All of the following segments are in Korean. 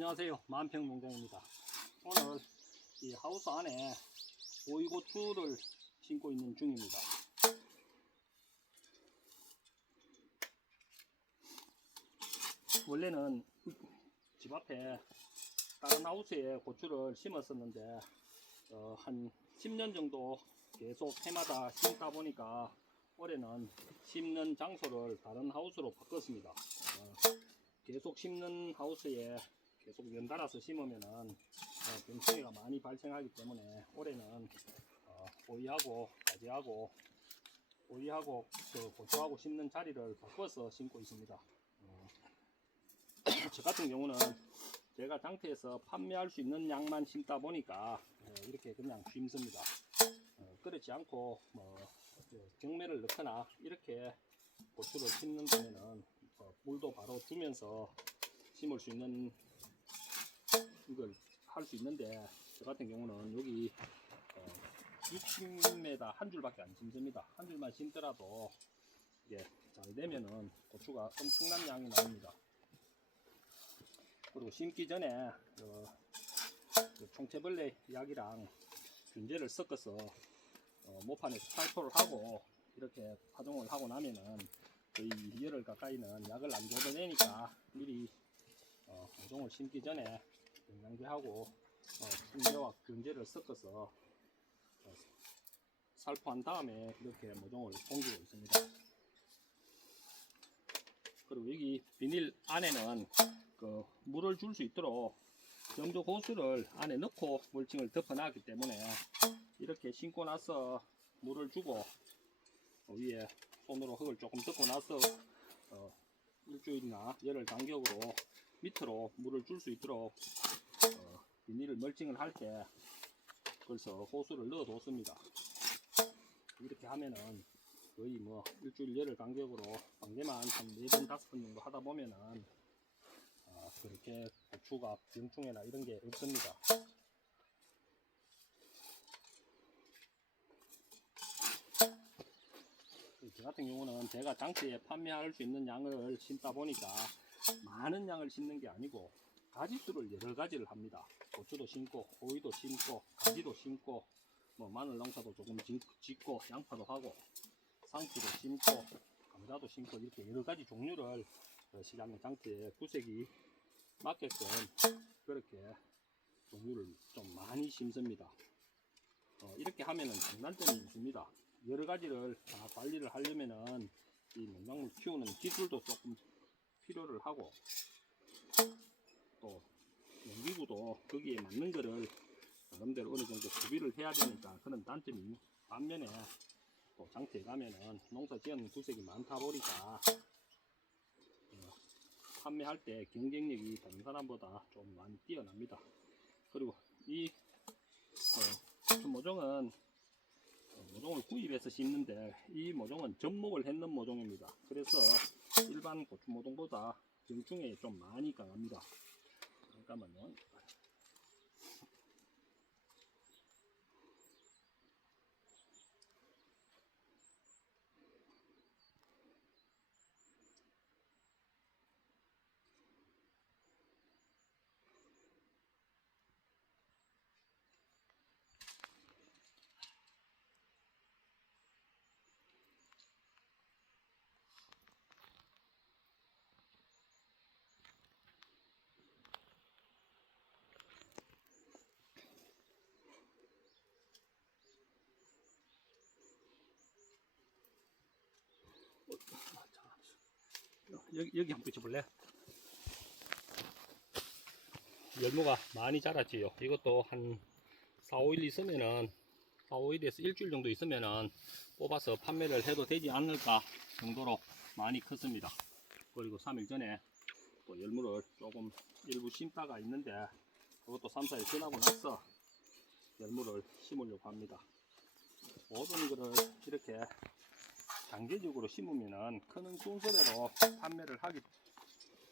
안녕하세요, 만평농장입니다. 오늘 이 하우스 안에 오이고추를 심고 있는 중입니다. 원래는 집 앞에 다른 하우스에 고추를 심었었는데 한 10년 정도 계속 해마다 심다 보니까 올해는 심는 장소를 다른 하우스로 바꿨습니다. 계속 심는 하우스에 계속 연달아서 심으면은 병충해가 많이 발생하기 때문에 올해는 오이하고 가지하고 오이하고 그 고추하고 심는 자리를 바꿔서 심고 있습니다. 저 같은 경우는 제가 장터에서 판매할 수 있는 양만 심다 보니까 이렇게 그냥 심습니다. 그렇지 않고 경매를 넣거나 이렇게 고추를 심는 데는 물도 바로 주면서 심을 수 있는 이걸 할 수 있는데, 저 같은 경우는 여기 60m 한 줄밖에 안 심습니다. 한 줄만 심더라도 이게 잘 되면은 고추가 엄청난 양이 나옵니다. 그리고 심기 전에 총채벌레 약이랑 균제를 섞어서 모판에 살포를 하고 이렇게 파종을 하고 나면은 거의 열흘 가까이는 약을 안 줘도 되니까 미리 모종을 심기 전에 영양제하고 풍제와 균제를 섞어서 살포한 다음에 이렇게 모종을 옮기고 있습니다. 그리고 여기 비닐 안에는 물을 줄 수 있도록 정조 호수를 안에 넣고 물층을 덮어놨기 때문에 이렇게 심고 나서 물을 주고 위에 손으로 흙을 조금 덮고 나서 일주일이나 열흘 간격으로 밑으로 물을 줄 수 있도록 비닐을 멀칭을 할 때 벌써 호수를 넣어 뒀습니다. 이렇게 하면은 거의 일주일 열흘 간격으로 방제만 한 4번 5번 정도 하다 보면은 그렇게 고추가 병충해나 이런 게 없습니다. 저 같은 경우는 제가 장터에 판매할 수 있는 양을 심다 보니까 많은 양을 심는 게 아니고 가지수를 여러 가지를 합니다. 고추도 심고 오이도 심고 가지도 심고 마늘 농사도 조금 짓고 양파도 하고 상추도 심고 감자도 심고 이렇게 여러 가지 종류를 시장 장터에 구색이 맞게끔 그렇게 종류를 좀 많이 심습니다. 이렇게 하면은 장단점이 있습니다. 여러 가지를 다 관리를 하려면은 이 농작물 키우는 기술도 조금 필요를 하고 또 농기구도 거기에 맞는 거를 나름대로 어느 정도 구비를 해야 되니까 그런 단점이 반면에 또 장터에 가면은 농사 지은 구색이 많다 보니까 판매할 때 경쟁력이 다른 사람보다 좀 많이 뛰어납니다. 그리고 이 고추 모종은 모종을 구입해서 심는데 이 모종은 접목을 했는 모종입니다. 그래서 일반 고추 모종보다 병충해에 좀 많이 강합니다. 잠깐만요. 여기 한번 붙여볼래? 열무가 많이 자랐지요. 이것도 한 4, 5일 있으면은 4, 5일에서 일주일 정도 있으면은 뽑아서 판매를 해도 되지 않을까 정도로 많이 컸습니다. 그리고 3일 전에 또 열무를 조금 일부 심다가 있는데 이것도 3, 4일 지나고 나서 열무를 심으려고 합니다. 모든 거를 이렇게 단계적으로 심으면은 크는 순서대로 판매를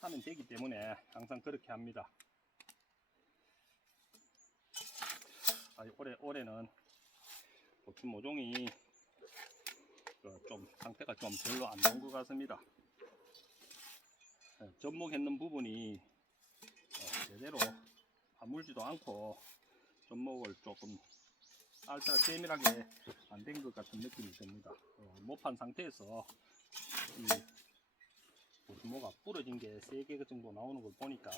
하면 되기 때문에 항상 그렇게 합니다. 올해는 고추 모종이 좀 상태가 좀 별로 안 좋은 것 같습니다. 접목했는 부분이 제대로 아물지도 않고 접목을 조금 살짝 세밀하게 안 된 것 같은 느낌이 듭니다. 못판 상태에서 이 접목가 부러진 게 3개 정도 나오는 걸 보니까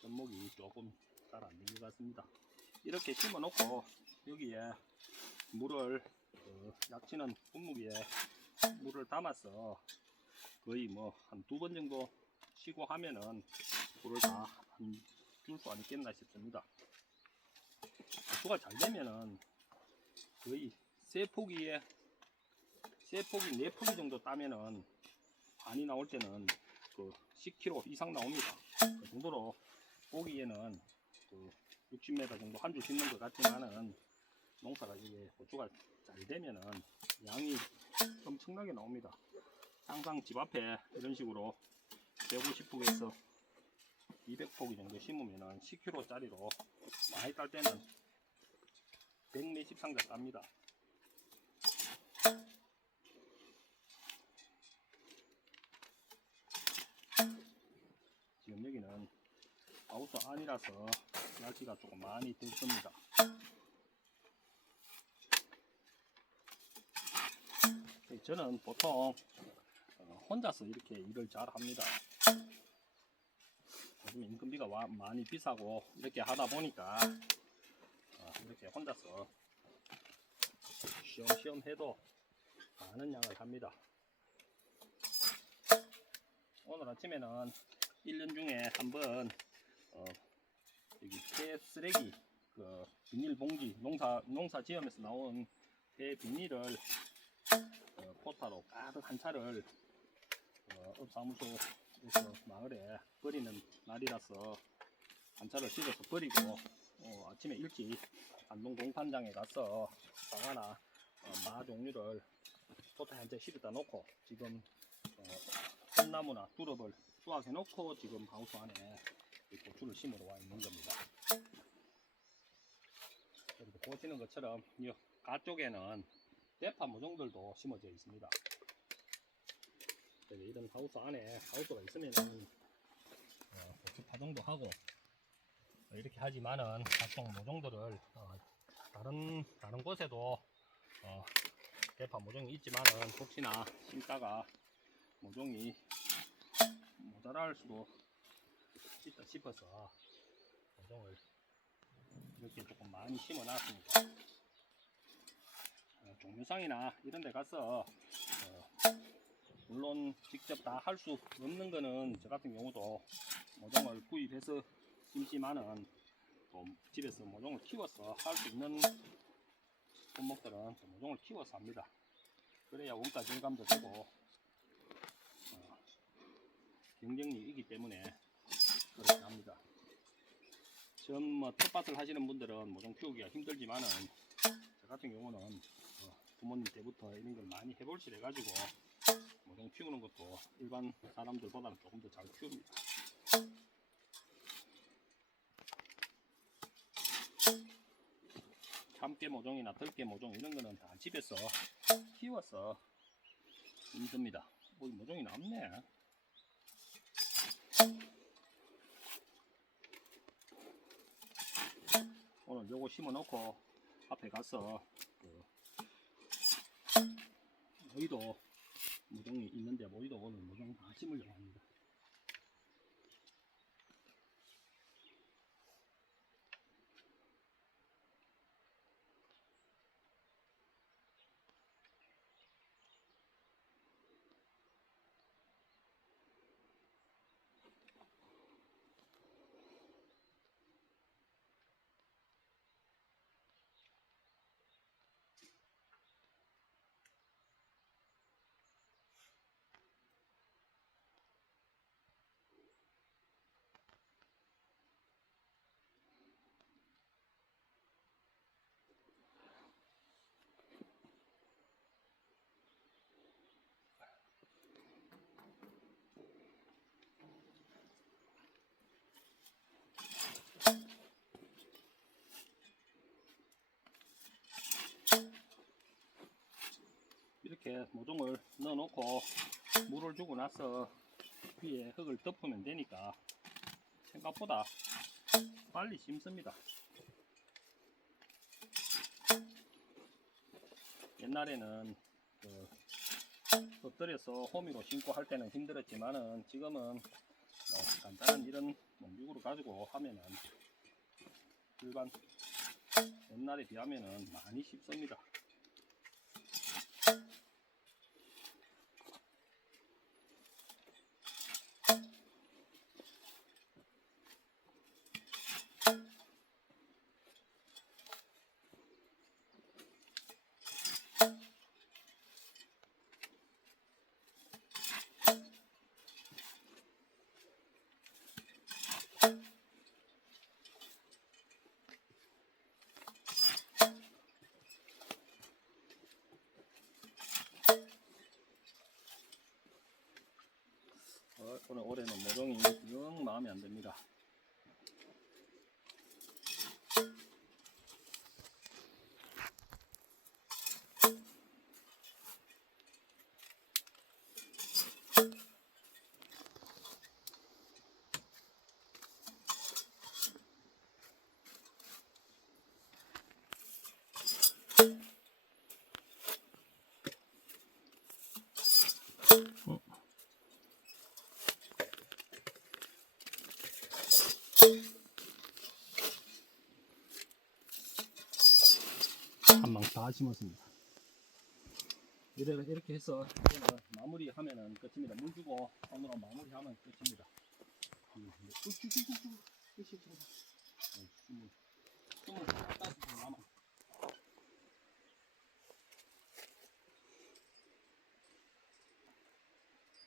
접목이 조금 잘 안 된 것 같습니다. 이렇게 심어 놓고 여기에 물을 약치는 분무기에 물을 담아서 거의 뭐 한 2번 정도 쉬고 하면은 물을 다 줄 수 있겠나 싶습니다. 고추가 잘 되면은 거의 3포기에 3포기 4포기 정도 따면은 반이 나올 때는 그 10kg 이상 나옵니다. 그 정도로 보기에는 그 60m 정도 한 줄 심는 것 같지만은 농사가 이게 고추가 잘 되면은 양이 엄청나게 나옵니다. 항상 집 앞에 이런 식으로 150포기에서 200포기 정도 심으면은 10kg 짜리로 많이 딸 때는 100 몇십 상자 땁니다. 지금 여기는 하우스 안이라서 날씨가 조금 많이 덥습니다. 저는 보통 혼자서 이렇게 일을 잘 합니다. 요즘 인건비가 많이 비싸고 이렇게 하다 보니까 이렇게 혼자서 쉬엄쉬엄 해도 많은 양을 합니다. 오늘 아침에는 1년 중에 한번 여기 폐 쓰레기 그 비닐봉지 농사 지으면서 나온 폐 비닐을 포타로 가득 한 차를 업사무소에서 마을에 버리는 날이라서 한 차를 실어서 버리고 아침에 일찍 안동 공판장에 가서 사과나 마 종류를 포타에 한 채 실어다 놓고 지금 콩나무나 두릅을 수확해 놓고 지금 하우스 안에 고추를 심으러 와 있는 겁니다. 이렇게 보시는 것처럼 이 가쪽에는 대파 모종들도 심어져 있습니다. 이런 하우스 안에 하우스가 있으면은 고추 파종도 하고 이렇게 하지만은 각종 모종들을 다른 곳에도 대파 모종이 있지만은 혹시나 심다가 모종이 모자랄 수도 있다 싶어서 모종을 이렇게 조금 많이 심어 놨습니다. 종묘상이나 이런 데 가서 물론 직접 다 할 수 없는 거는 저 같은 경우도 모종을 구입해서 심지만은 또 집에서 모종을 키워서 할 수 있는 품목들은 모종을 키워서 합니다. 그래야 원가 절감도 되고 경쟁력이기 때문에 그렇게 합니다. 처음 텃밭을 하시는 분들은 모종 키우기가 힘들지만은 저 같은 경우는 부모님 때부터 이런 걸 많이 해볼시 해가지고 모종 키우는 것도 일반 사람들보다는 조금 더 잘 키웁니다. 참깨 모종이나 들깨 모종 이런 거는 다 집에서 키워서 힘듭니다. 모종이 남네. 오늘 요거 심어 놓고 앞에 가서 모이도 모종이 있는데 모이도 오늘 모종 다 심으려고 합니다. 이렇게 모종을 넣어 놓고 물을 주고 나서 위에 흙을 덮으면 되니까 생각보다 빨리 심습니다. 옛날에는 곁들여서 호미로 심고 할 때는 힘들었지만은 지금은 간단한 이런 농기구를 가지고 하면은 일반 옛날에 비하면은 많이 쉽습니다. 올해는 모종이 영 마음에 안 듭니다. 한 망 다 심었습니다. 이렇게 해서 마무리하면은 끝입니다. 물 주고 손으로 마무리하면 끝입니다.